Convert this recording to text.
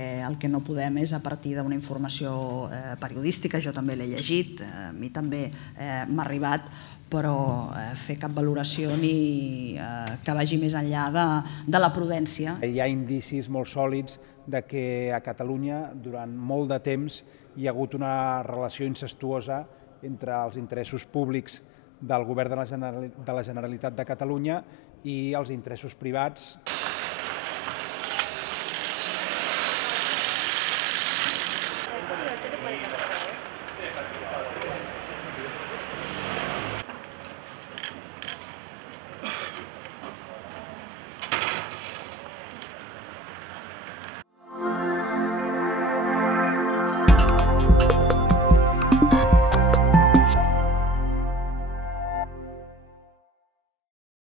El que no podem és, a partir d'una informació periodística, jo també l'he llegit, a mi també m'ha arribat, però fer cap valoració ni que vagi més enllà de la prudència. Hi ha indicis molt sòlids de que a Catalunya durant molt de temps hi ha hagut una relació incestuosa entre els interessos públics del Govern de la Generalitat de Catalunya i els interessos privats